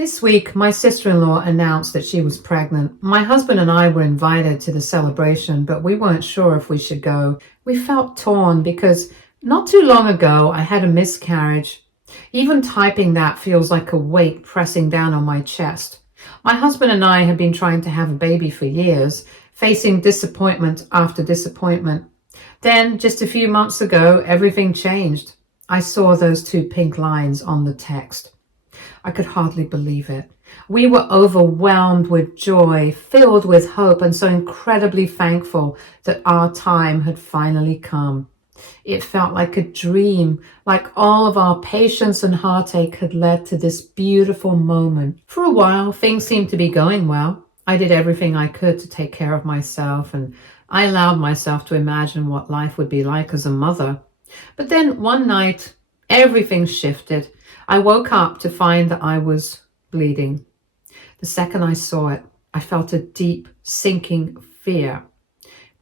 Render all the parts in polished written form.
This week, my sister-in-law announced that she was pregnant. My husband and I were invited to the celebration, but we weren't sure if we should go. We felt torn because not too long ago, I had a miscarriage. Even typing that feels like a weight pressing down on my chest. My husband and I had been trying to have a baby for years, facing disappointment after disappointment. Then, just a few months ago, everything changed. I saw those two pink lines on the text. I could hardly believe it. We were overwhelmed with joy, filled with hope, and so incredibly thankful that our time had finally come. It felt like a dream, like all of our patience and heartache had led to this beautiful moment. For a while, things seemed to be going well. I did everything I could to take care of myself, and I allowed myself to imagine what life would be like as a mother. But then one night, everything shifted. I woke up to find that I was bleeding. The second I saw it, I felt a deep, sinking fear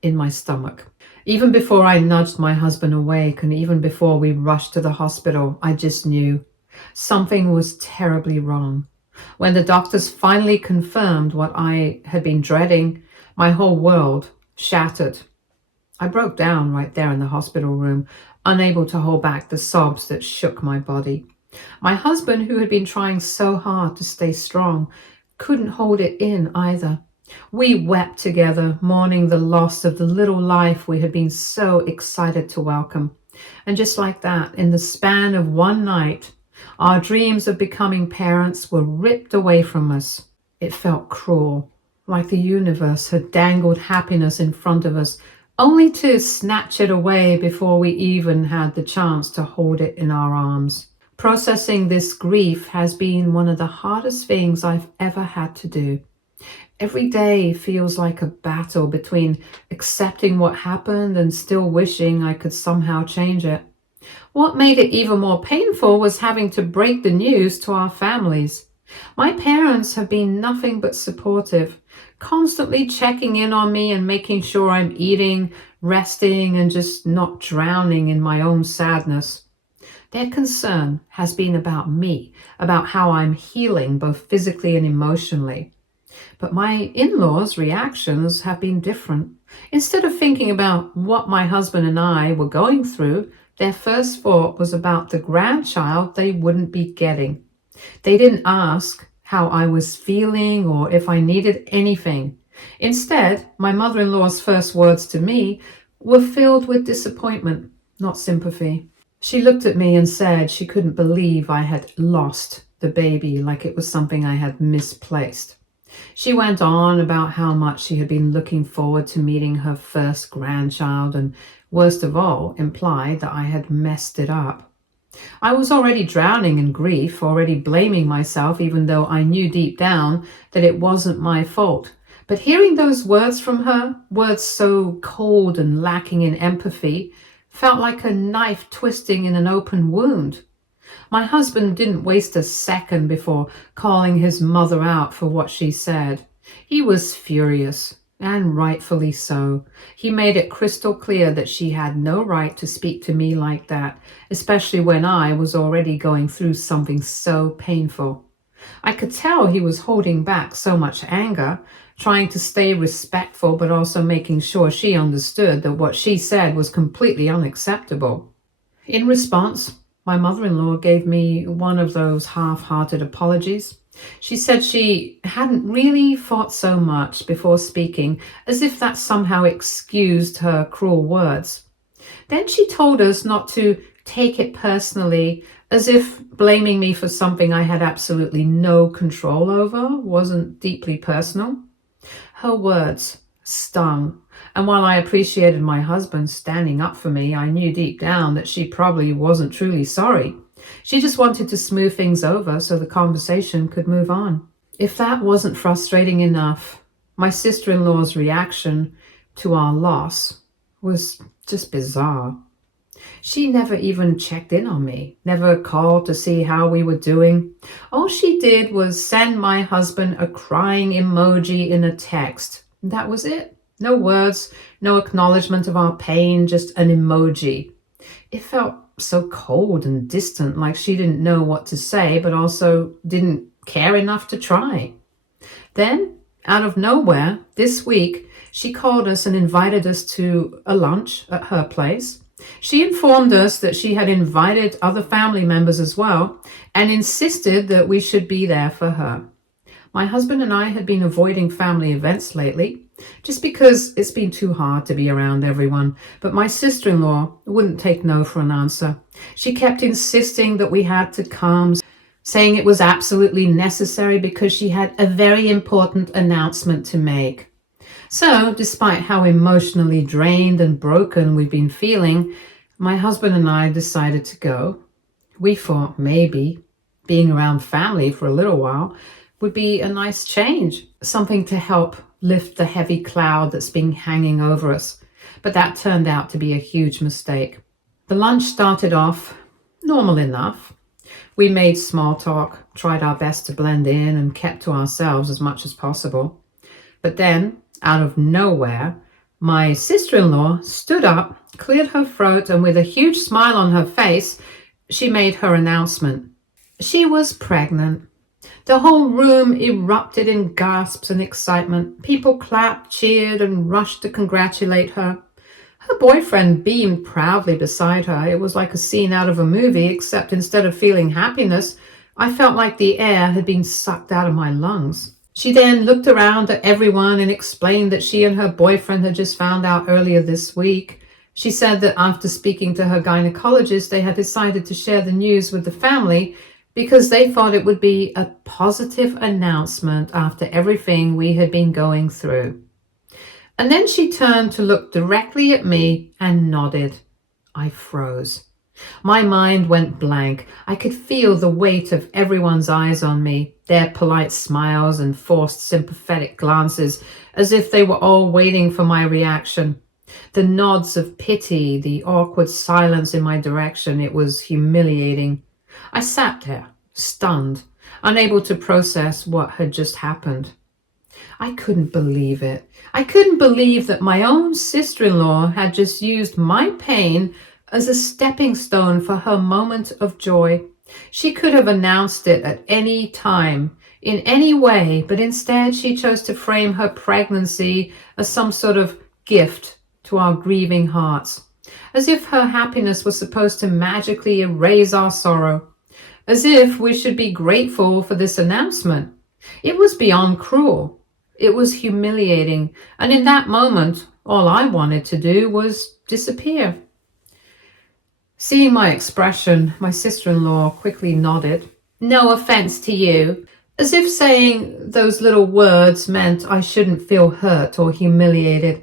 in my stomach. Even before I nudged my husband awake and even before we rushed to the hospital, I just knew something was terribly wrong. When the doctors finally confirmed what I had been dreading, my whole world shattered. I broke down right there in the hospital room, unable to hold back the sobs that shook my body. My husband, who had been trying so hard to stay strong, couldn't hold it in either. We wept together, mourning the loss of the little life we had been so excited to welcome. And just like that, in the span of one night, our dreams of becoming parents were ripped away from us. It felt cruel, like the universe had dangled happiness in front of us, only to snatch it away before we even had the chance to hold it in our arms. Processing this grief has been one of the hardest things I've ever had to do. Every day feels like a battle between accepting what happened and still wishing I could somehow change it. What made it even more painful was having to break the news to our families. My parents have been nothing but supportive, constantly checking in on me and making sure I'm eating, resting, and just not drowning in my own sadness. Their concern has been about me, about how I'm healing both physically and emotionally. But my in-laws' reactions have been different. Instead of thinking about what my husband and I were going through, their first thought was about the grandchild they wouldn't be getting. They didn't ask how I was feeling or if I needed anything. Instead, my mother-in-law's first words to me were filled with disappointment, not sympathy. She looked at me and said she couldn't believe I had lost the baby, like it was something I had misplaced. She went on about how much she had been looking forward to meeting her first grandchild and, worst of all, implied that I had messed it up. I was already drowning in grief, already blaming myself, even though I knew deep down that it wasn't my fault. But hearing those words from her, words so cold and lacking in empathy, felt like a knife twisting in an open wound. My husband didn't waste a second before calling his mother out for what she said. He was furious, and rightfully so. He made it crystal clear that she had no right to speak to me like that, especially when I was already going through something so painful. I could tell he was holding back so much anger, trying to stay respectful, but also making sure she understood that what she said was completely unacceptable. In response, my mother-in-law gave me one of those half-hearted apologies. She said she hadn't really thought so much before speaking, as if that somehow excused her cruel words. Then she told us not to take it personally, as if blaming me for something I had absolutely no control over wasn't deeply personal. Her words stung, and while I appreciated my husband standing up for me, I knew deep down that she probably wasn't truly sorry. She just wanted to smooth things over so the conversation could move on. If that wasn't frustrating enough, my sister-in-law's reaction to our loss was just bizarre. She never even checked in on me, never called to see how we were doing. All she did was send my husband a crying emoji in a text. That was it. No words, no acknowledgement of our pain, just an emoji. It felt so cold and distant, like she didn't know what to say, but also didn't care enough to try. Then, out of nowhere, this week, she called us and invited us to a lunch at her place. She informed us that she had invited other family members as well and insisted that we should be there for her. My husband and I had been avoiding family events lately, just because it's been too hard to be around everyone. But my sister-in-law wouldn't take no for an answer. She kept insisting that we had to come, saying it was absolutely necessary because she had a very important announcement to make. So, despite how emotionally drained and broken we've been feeling, my husband and I decided to go. We thought maybe being around family for a little while would be a nice change, something to help lift the heavy cloud that's been hanging over us. But that turned out to be a huge mistake. The lunch started off normal enough. We made small talk, tried our best to blend in, and kept to ourselves as much as possible. But then, out of nowhere, my sister-in-law stood up, cleared her throat, and with a huge smile on her face, she made her announcement. She was pregnant. The whole room erupted in gasps and excitement. People clapped, cheered, and rushed to congratulate her. Her boyfriend beamed proudly beside her. It was like a scene out of a movie, except instead of feeling happiness, I felt like the air had been sucked out of my lungs. She then looked around at everyone and explained that she and her boyfriend had just found out earlier this week. She said that after speaking to her gynecologist, they had decided to share the news with the family because they thought it would be a positive announcement after everything we had been going through. And then she turned to look directly at me and nodded. I froze. My mind went blank. I could feel the weight of everyone's eyes on me, their polite smiles and forced sympathetic glances, as if they were all waiting for my reaction. The nods of pity, the awkward silence in my direction, it was humiliating. I sat there, stunned, unable to process what had just happened. I couldn't believe it. I couldn't believe that my own sister-in-law had just used my pain as a stepping stone for her moment of joy. She could have announced it at any time, in any way, but instead she chose to frame her pregnancy as some sort of gift to our grieving hearts, as if her happiness was supposed to magically erase our sorrow, as if we should be grateful for this announcement. It was beyond cruel. It was humiliating, and in that moment, all I wanted to do was disappear. Seeing my expression, my sister-in-law quickly nodded. No offense to you, as if saying those little words meant I shouldn't feel hurt or humiliated.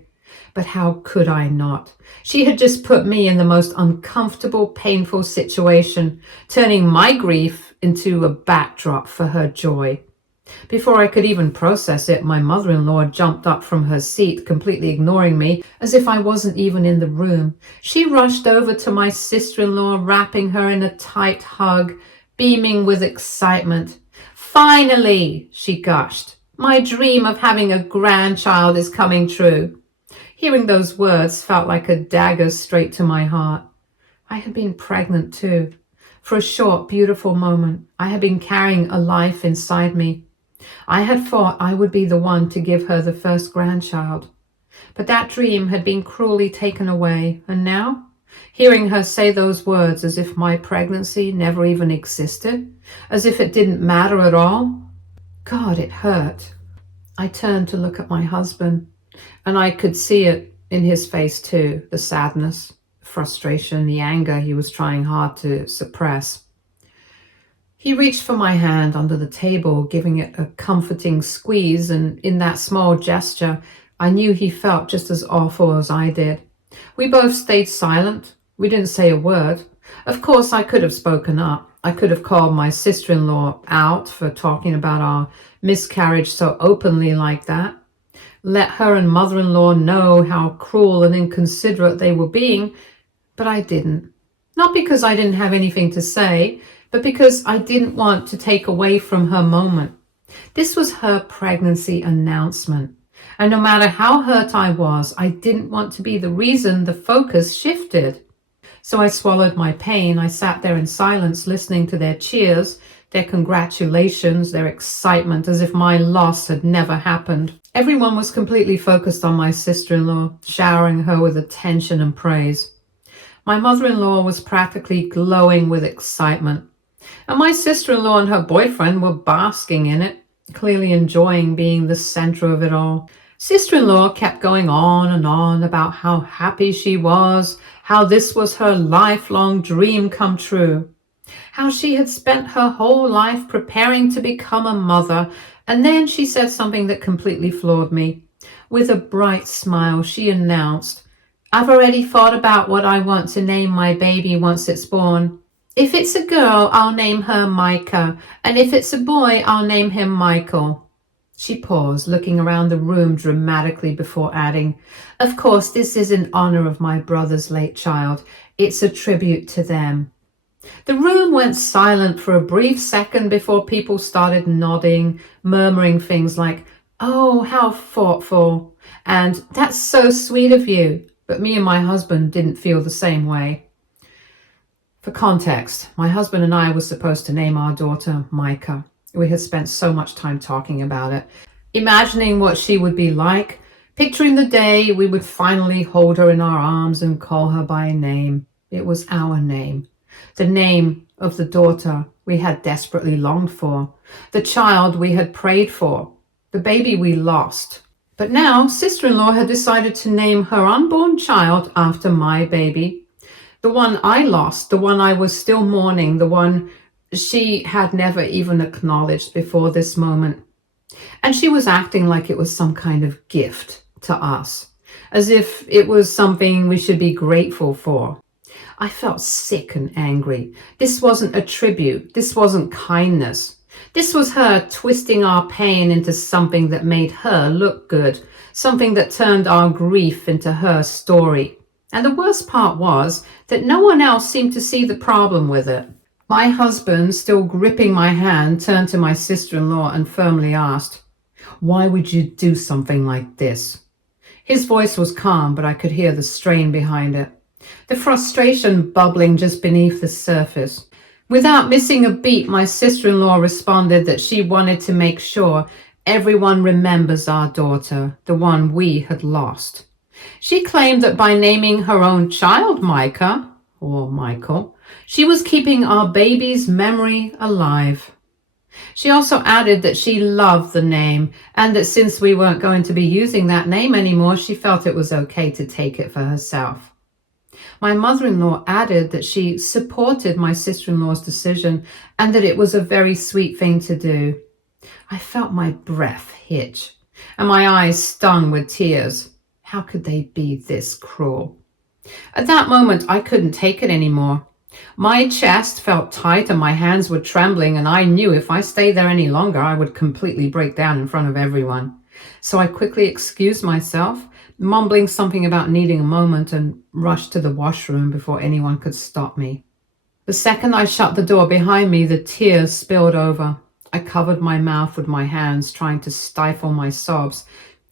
But how could I not? She had just put me in the most uncomfortable, painful situation, turning my grief into a backdrop for her joy. Before I could even process it, my mother-in-law jumped up from her seat, completely ignoring me, as if I wasn't even in the room. She rushed over to my sister-in-law, wrapping her in a tight hug, beaming with excitement. Finally, she gushed. My dream of having a grandchild is coming true. Hearing those words felt like a dagger straight to my heart. I had been pregnant too. For a short, beautiful moment, I had been carrying a life inside me. I had thought I would be the one to give her the first grandchild. But that dream had been cruelly taken away, and now, hearing her say those words as if my pregnancy never even existed, as if it didn't matter at all, God, it hurt. I turned to look at my husband, and I could see it in his face too, the sadness, the frustration, the anger he was trying hard to suppress. He reached for my hand under the table, giving it a comforting squeeze, and in that small gesture, I knew he felt just as awful as I did. We both stayed silent. We didn't say a word. Of course, I could have spoken up. I could have called my sister-in-law out for talking about our miscarriage so openly like that. Let her and mother-in-law know how cruel and inconsiderate they were being, but I didn't. Not because I didn't have anything to say, but because I didn't want to take away from her moment. This was her pregnancy announcement, and no matter how hurt I was, I didn't want to be the reason the focus shifted. So I swallowed my pain. I sat there in silence, listening to their cheers, their congratulations, their excitement, as if my loss had never happened. Everyone was completely focused on my sister-in-law, showering her with attention and praise. My mother-in-law was practically glowing with excitement, and my sister-in-law and her boyfriend were basking in it, clearly enjoying being the center of it all. Sister-in-law kept going on and on about how happy she was, how this was her lifelong dream come true, how she had spent her whole life preparing to become a mother, and then she said something that completely floored me. With a bright smile, she announced, "I've already thought about what I want to name my baby once it's born. If it's a girl, I'll name her Micah, and if it's a boy, I'll name him Michael." She paused, looking around the room dramatically before adding, "Of course, this is in honor of my brother's late child. It's a tribute to them." The room went silent for a brief second before people started nodding, murmuring things like, "Oh, how thoughtful," and "That's so sweet of you." But me and my husband didn't feel the same way. For context, my husband and I were supposed to name our daughter Micah. We had spent so much time talking about it, imagining what she would be like, picturing the day we would finally hold her in our arms and call her by name. It was our name, the name of the daughter we had desperately longed for, the child we had prayed for, the baby we lost. But now, sister-in-law had decided to name her unborn child after my baby, the one I lost, the one I was still mourning, the one she had never even acknowledged before this moment. And she was acting like it was some kind of gift to us, as if it was something we should be grateful for. I felt sick and angry. This wasn't a tribute. This wasn't kindness. This was her twisting our pain into something that made her look good, something that turned our grief into her story. And the worst part was that no one else seemed to see the problem with it. My husband, still gripping my hand, turned to my sister-in-law and firmly asked, "Why would you do something like this?" His voice was calm, but I could hear the strain behind it, the frustration bubbling just beneath the surface. Without missing a beat, my sister-in-law responded that she wanted to make sure everyone remembers our daughter, the one we had lost. She claimed that by naming her own child Micah, or Michael, she was keeping our baby's memory alive. She also added that she loved the name, and that since we weren't going to be using that name anymore, she felt it was okay to take it for herself. My mother-in-law added that she supported my sister-in-law's decision and that it was a very sweet thing to do. I felt my breath hitch, and my eyes stung with tears. How could they be this cruel? At that moment, I couldn't take it anymore. My chest felt tight and my hands were trembling, and I knew if I stayed there any longer, I would completely break down in front of everyone. So I quickly excused myself, mumbling something about needing a moment, and rushed to the washroom before anyone could stop me. The second I shut the door behind me, the tears spilled over. I covered my mouth with my hands, trying to stifle my sobs,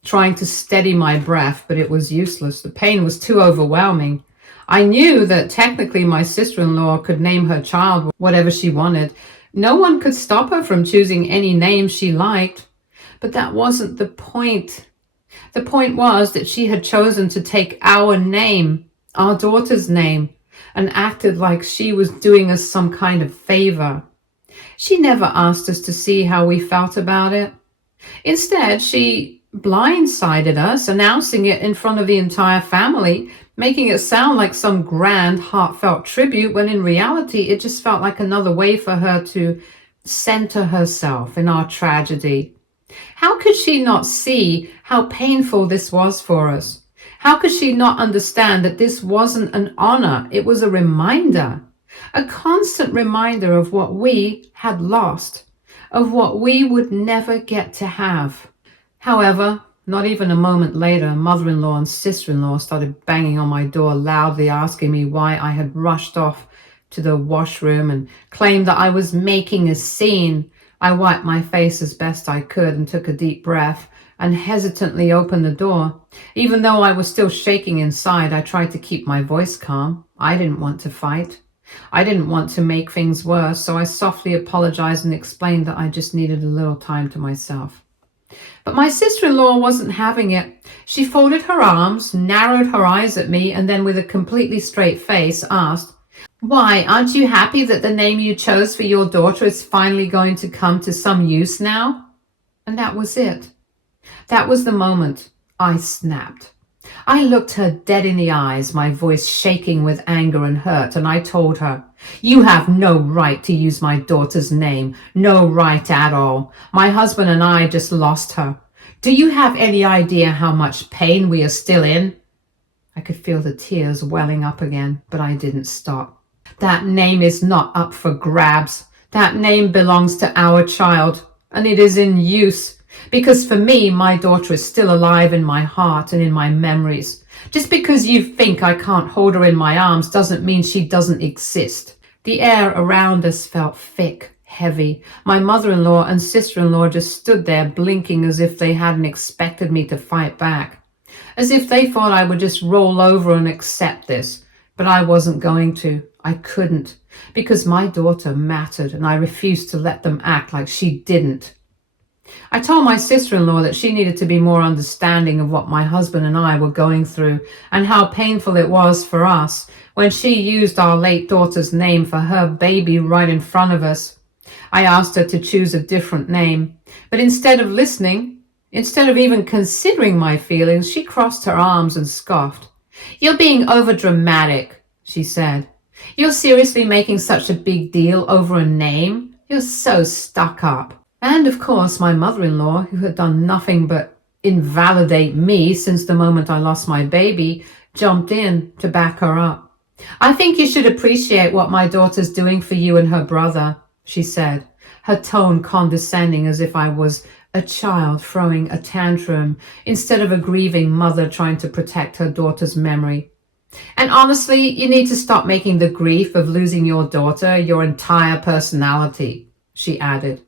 trying to steady my breath, but it was useless. The pain was too overwhelming. I knew that technically my sister-in-law could name her child whatever she wanted. No one could stop her from choosing any name she liked. But that wasn't the point. The point was that she had chosen to take our name, our daughter's name, and acted like she was doing us some kind of favor. She never asked us to see how we felt about it. Instead, she blindsided us, announcing it in front of the entire family, making it sound like some grand, heartfelt tribute, when in reality it just felt like another way for her to center herself in our tragedy. How could she not see how painful this was for us? How could she not understand that this wasn't an honor? It was a reminder, a constant reminder of what we had lost, of what we would never get to have. However, not even a moment later, mother-in-law and sister-in-law started banging on my door, loudly asking me why I had rushed off to the washroom and claimed that I was making a scene. I wiped my face as best I could and took a deep breath and hesitantly opened the door. Even though I was still shaking inside, I tried to keep my voice calm. I didn't want to fight. I didn't want to make things worse, so I softly apologized and explained that I just needed a little time to myself. But my sister-in-law wasn't having it. She folded her arms, narrowed her eyes at me, and then with a completely straight face asked, "Why, aren't you happy that the name you chose for your daughter is finally going to come to some use now?" And that was it. That was the moment I snapped. I looked her dead in the eyes, my voice shaking with anger and hurt, and I told her, "You have no right to use my daughter's name. No right at all. My husband and I just lost her. Do you have any idea how much pain we are still in?" I could feel the tears welling up again, but I didn't stop. "That name is not up for grabs. That name belongs to our child, and it is in use. Because for me, my daughter is still alive in my heart and in my memories. Just because you think I can't hold her in my arms doesn't mean she doesn't exist." The air around us felt thick, heavy. My mother-in-law and sister-in-law just stood there blinking as if they hadn't expected me to fight back. As if they thought I would just roll over and accept this. But I wasn't going to. I couldn't. Because my daughter mattered, and I refused to let them act like she didn't. I told my sister-in-law that she needed to be more understanding of what my husband and I were going through and how painful it was for us when she used our late daughter's name for her baby right in front of us. I asked her to choose a different name, but instead of listening, instead of even considering my feelings, she crossed her arms and scoffed. "You're being overdramatic," she said. "You're seriously making such a big deal over a name? You're so stuck up." And of course, my mother-in-law, who had done nothing but invalidate me since the moment I lost my baby, jumped in to back her up. "I think you should appreciate what my daughter's doing for you and her brother," she said, her tone condescending as if I was a child throwing a tantrum instead of a grieving mother trying to protect her daughter's memory. "And honestly, you need to stop making the grief of losing your daughter your entire personality," she added.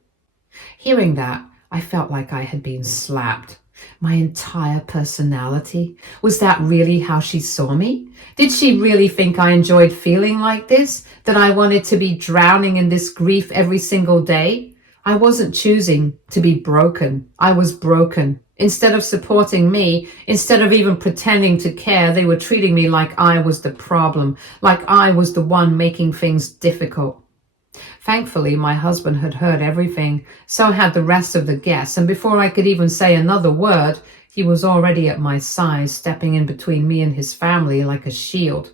Hearing that, I felt like I had been slapped. My entire personality? Was that really how she saw me? Did she really think I enjoyed feeling like this? That I wanted to be drowning in this grief every single day? I wasn't choosing to be broken. I was broken. Instead of supporting me, instead of even pretending to care, they were treating me like I was the problem, like I was the one making things difficult. Thankfully, my husband had heard everything, so had the rest of the guests, and before I could even say another word, he was already at my side, stepping in between me and his family like a shield.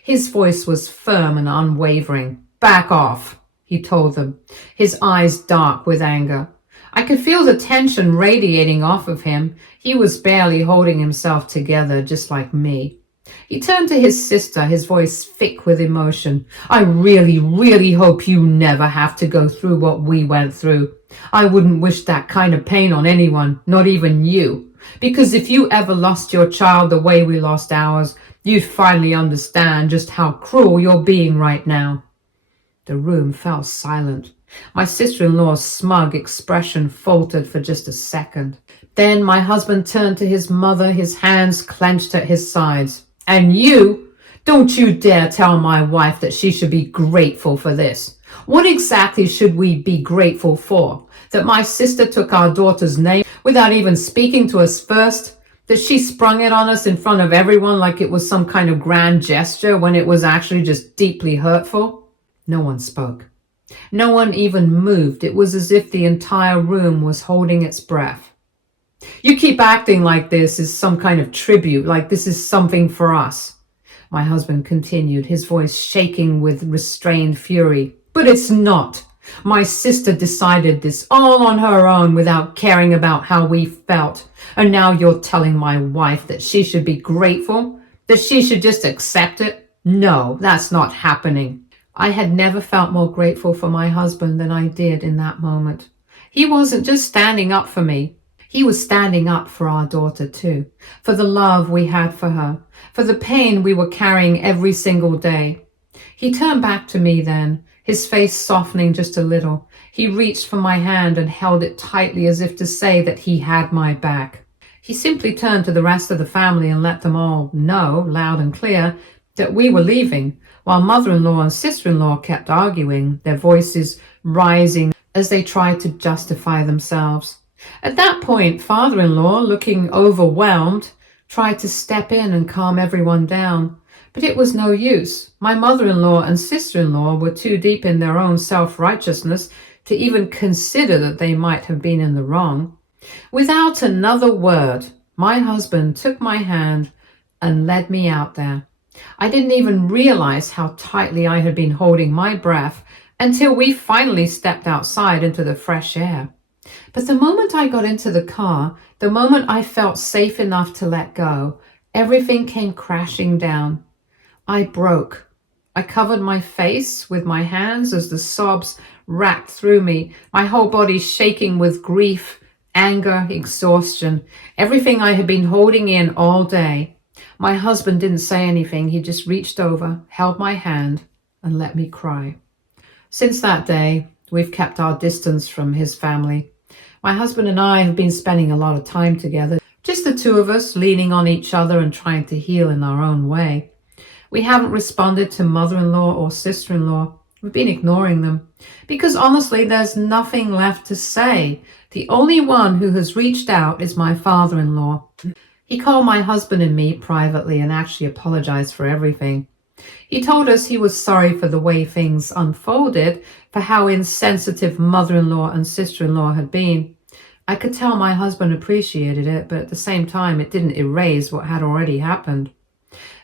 His voice was firm and unwavering. "Back off," he told them, his eyes dark with anger. I could feel the tension radiating off of him. He was barely holding himself together, just like me. He turned to his sister, his voice thick with emotion. "I really, really hope you never have to go through what we went through. I wouldn't wish that kind of pain on anyone, not even you. Because if you ever lost your child the way we lost ours, you'd finally understand just how cruel you're being right now." The room fell silent. My sister-in-law's smug expression faltered for just a second. Then my husband turned to his mother, his hands clenched at his sides. "And you, don't you dare tell my wife that she should be grateful for this. What exactly should we be grateful for? That my sister took our daughter's name without even speaking to us first? That she sprung it on us in front of everyone like it was some kind of grand gesture when it was actually just deeply hurtful?" No one spoke. No one even moved. It was as if the entire room was holding its breath. "You keep acting like this is some kind of tribute, like this is something for us," my husband continued, his voice shaking with restrained fury. "But it's not. My sister decided this all on her own without caring about how we felt. And now you're telling my wife that she should be grateful? That she should just accept it? No, that's not happening." I had never felt more grateful for my husband than I did in that moment. He wasn't just standing up for me. He was standing up for our daughter too, for the love we had for her, for the pain we were carrying every single day. He turned back to me then, his face softening just a little. He reached for my hand and held it tightly as if to say that he had my back. He simply turned to the rest of the family and let them all know, loud and clear, that we were leaving, while mother-in-law and sister-in-law kept arguing, their voices rising as they tried to justify themselves. At that point, father-in-law, looking overwhelmed, tried to step in and calm everyone down. But it was no use. My mother-in-law and sister-in-law were too deep in their own self-righteousness to even consider that they might have been in the wrong. Without another word, my husband took my hand and led me out there. I didn't even realize how tightly I had been holding my breath until we finally stepped outside into the fresh air. But the moment I got into the car, the moment I felt safe enough to let go, everything came crashing down. I broke. I covered my face with my hands as the sobs racked through me, my whole body shaking with grief, anger, exhaustion, everything I had been holding in all day. My husband didn't say anything. He just reached over, held my hand, and let me cry. Since that day, we've kept our distance from his family. My husband and I have been spending a lot of time together, just the two of us leaning on each other and trying to heal in our own way. We haven't responded to mother-in-law or sister-in-law. We've been ignoring them because honestly, there's nothing left to say. The only one who has reached out is my father-in-law. He called my husband and me privately and actually apologized for everything. He told us he was sorry for the way things unfolded, for how insensitive mother-in-law and sister-in-law had been. I could tell my husband appreciated it, but at the same time, it didn't erase what had already happened.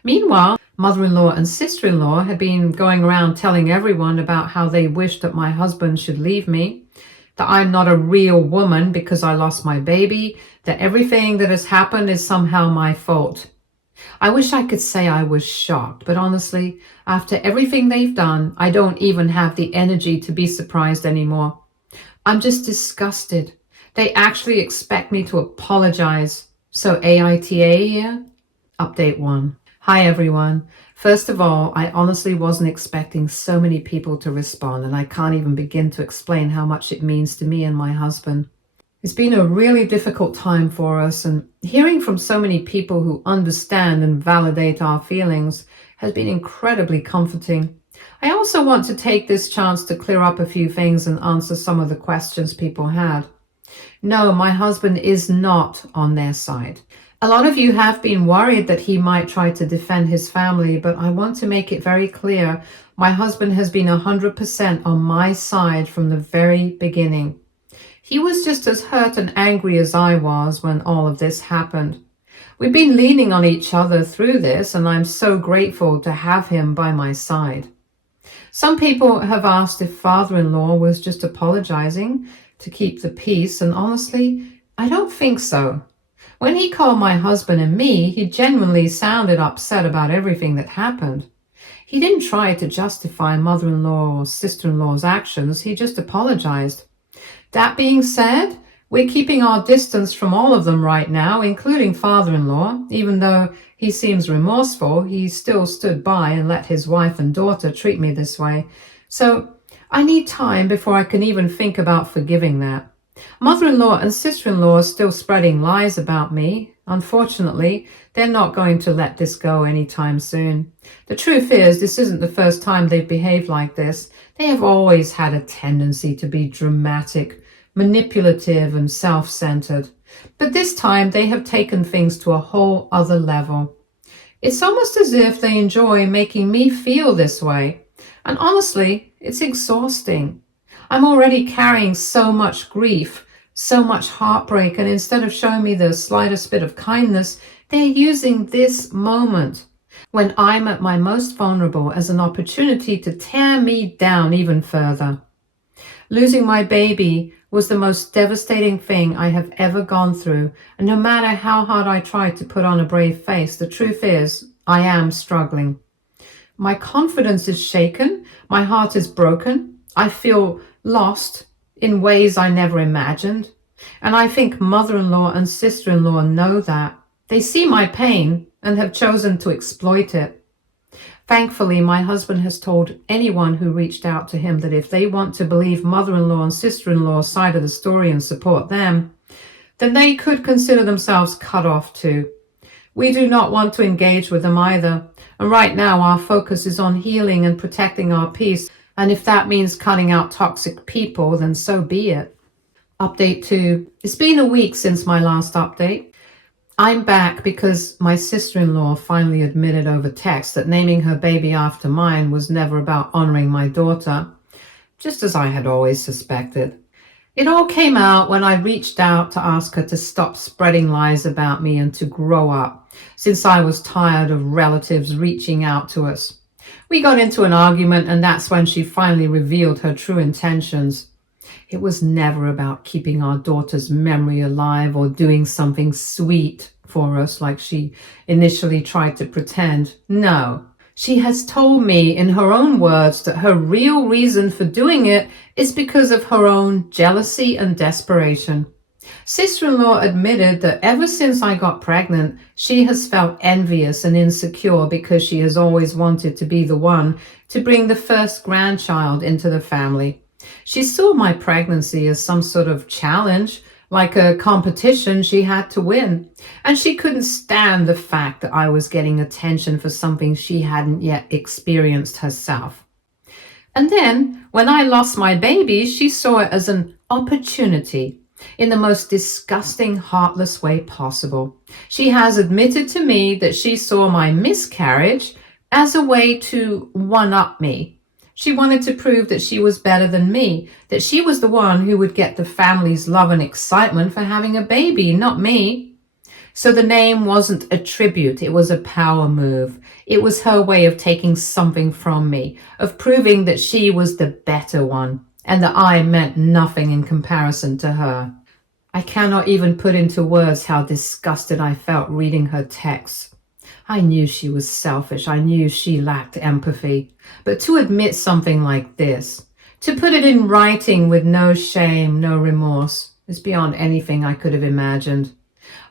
Meanwhile, mother-in-law and sister-in-law had been going around telling everyone about how they wished that my husband should leave me, that I'm not a real woman because I lost my baby, that everything that has happened is somehow my fault. I wish I could say I was shocked, but honestly, after everything they've done, I don't even have the energy to be surprised anymore. I'm just disgusted. They actually expect me to apologize. So AITA here? Update 1. Hi everyone. First of all, I honestly wasn't expecting so many people to respond, and I can't even begin to explain how much it means to me and my husband. It's been a really difficult time for us, and hearing from so many people who understand and validate our feelings has been incredibly comforting. I also want to take this chance to clear up a few things and answer some of the questions people had. No, my husband is not on their side. A lot of you have been worried that he might try to defend his family, but I want to make it very clear. My husband has been 100% on my side from the very beginning. He was just as hurt and angry as I was when all of this happened. We've been leaning on each other through this, and I'm so grateful to have him by my side. Some people have asked if father-in-law was just apologizing to keep the peace, and honestly, I don't think so. When he called my husband and me, he genuinely sounded upset about everything that happened. He didn't try to justify mother-in-law or sister-in-law's actions, he just apologized. That being said, we're keeping our distance from all of them right now, including father-in-law. Even though he seems remorseful, he still stood by and let his wife and daughter treat me this way. So I need time before I can even think about forgiving that. Mother-in-law and sister-in-law are still spreading lies about me. Unfortunately, they're not going to let this go anytime soon. The truth is, this isn't the first time they've behaved like this. They have always had a tendency to be dramatic, manipulative, and self-centered. But this time, they have taken things to a whole other level. It's almost as if they enjoy making me feel this way. And honestly, it's exhausting. I'm already carrying so much grief, so much heartbreak, and instead of showing me the slightest bit of kindness, they're using this moment, when I'm at my most vulnerable, as an opportunity to tear me down even further. Losing my baby was the most devastating thing I have ever gone through, and no matter how hard I tried to put on a brave face, the truth is, I am struggling. My confidence is shaken, my heart is broken, I feel lost in ways I never imagined. And I think mother-in-law and sister-in-law know that. They see my pain and have chosen to exploit it. Thankfully, my husband has told anyone who reached out to him that if they want to believe mother-in-law and sister-in-law's side of the story and support them, then they could consider themselves cut off too. We do not want to engage with them either. And right now, our focus is on healing and protecting our peace. And if that means cutting out toxic people, then so be it. Update 2. It's been a week since my last update. I'm back because my sister-in-law finally admitted over text that naming her baby after mine was never about honoring my daughter, just as I had always suspected. It all came out when I reached out to ask her to stop spreading lies about me and to grow up, since I was tired of relatives reaching out to us. We got into an argument, and that's when she finally revealed her true intentions. It was never about keeping our daughter's memory alive or doing something sweet for us like she initially tried to pretend. No. She has told me in her own words that her real reason for doing it is because of her own jealousy and desperation. Sister-in-law admitted that ever since I got pregnant, she has felt envious and insecure because she has always wanted to be the one to bring the first grandchild into the family. She saw my pregnancy as some sort of challenge, like a competition she had to win, and she couldn't stand the fact that I was getting attention for something she hadn't yet experienced herself. And then, when I lost my baby, she saw it as an opportunity in the most disgusting, heartless way possible. She has admitted to me that she saw my miscarriage as a way to one-up me. She wanted to prove that she was better than me, that she was the one who would get the family's love and excitement for having a baby, not me. So the name wasn't a tribute, it was a power move. It was her way of taking something from me, of proving that she was the better one, and that I meant nothing in comparison to her. I cannot even put into words how disgusted I felt reading her texts. I knew she was selfish. I knew she lacked empathy. But to admit something like this, to put it in writing with no shame, no remorse, is beyond anything I could have imagined.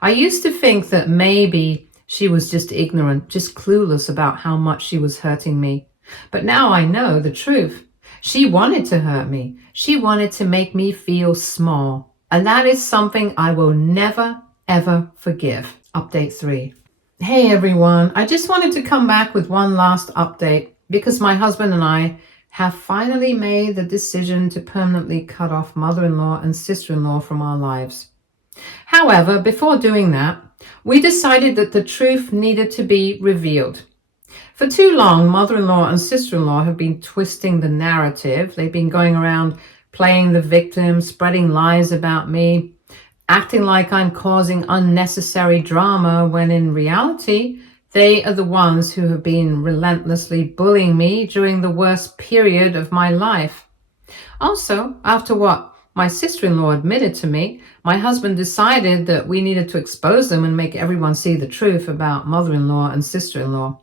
I used to think that maybe she was just ignorant, just clueless about how much she was hurting me. But now I know the truth. She wanted to hurt me. She wanted to make me feel small. And that is something I will never, ever forgive. Update 3. Hey everyone, I just wanted to come back with one last update because my husband and I have finally made the decision to permanently cut off mother-in-law and sister-in-law from our lives. However, before doing that, we decided that the truth needed to be revealed. For too long, mother-in-law and sister-in-law have been twisting the narrative. They've been going around playing the victim, spreading lies about me, acting like I'm causing unnecessary drama when in reality, they are the ones who have been relentlessly bullying me during the worst period of my life. Also, after what my sister-in-law admitted to me, my husband decided that we needed to expose them and make everyone see the truth about mother-in-law and sister-in-law.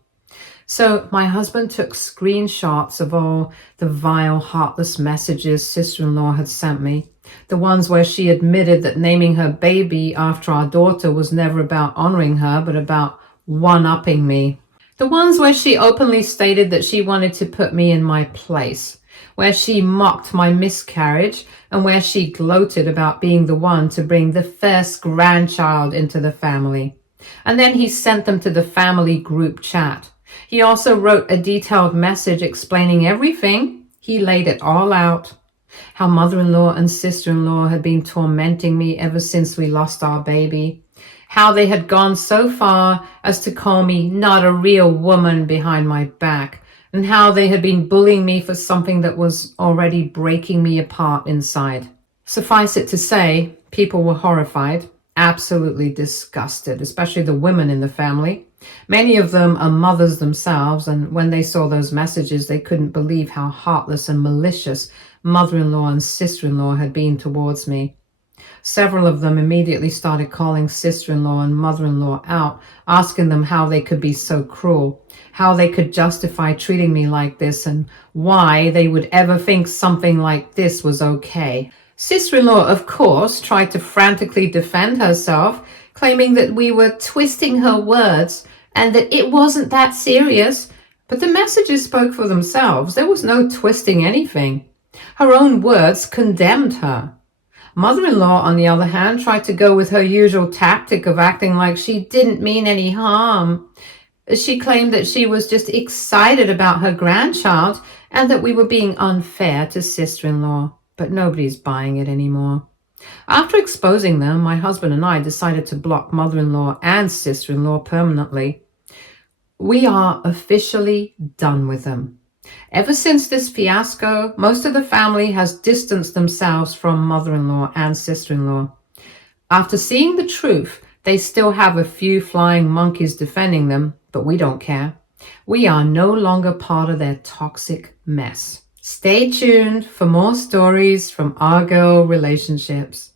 So my husband took screenshots of all the vile, heartless messages sister-in-law had sent me. The ones where she admitted that naming her baby after our daughter was never about honoring her, but about one-upping me. The ones where she openly stated that she wanted to put me in my place, where she mocked my miscarriage, and where she gloated about being the one to bring the first grandchild into the family. And then he sent them to the family group chat. He also wrote a detailed message explaining everything. He laid it all out. How mother-in-law and sister-in-law had been tormenting me ever since we lost our baby. How they had gone so far as to call me not a real woman behind my back. And how they had been bullying me for something that was already breaking me apart inside. Suffice it to say, people were horrified, absolutely disgusted, especially the women in the family. Many of them are mothers themselves, and when they saw those messages, they couldn't believe how heartless and malicious mother-in-law and sister-in-law had been towards me. Several of them immediately started calling sister-in-law and mother-in-law out, asking them how they could be so cruel, how they could justify treating me like this, and why they would ever think something like this was okay. Sister-in-law, of course, tried to frantically defend herself, claiming that we were twisting her words and that it wasn't that serious. But the messages spoke for themselves. There was no twisting anything. Her own words condemned her. Mother-in-law, on the other hand, tried to go with her usual tactic of acting like she didn't mean any harm. She claimed that she was just excited about her grandchild and that we were being unfair to sister-in-law, but nobody's buying it anymore. After exposing them, my husband and I decided to block mother-in-law and sister-in-law permanently. We are officially done with them. Ever since this fiasco, most of the family has distanced themselves from mother-in-law and sister-in-law. After seeing the truth, they still have a few flying monkeys defending them, but we don't care. We are no longer part of their toxic mess. Stay tuned for more stories from our girl relationships.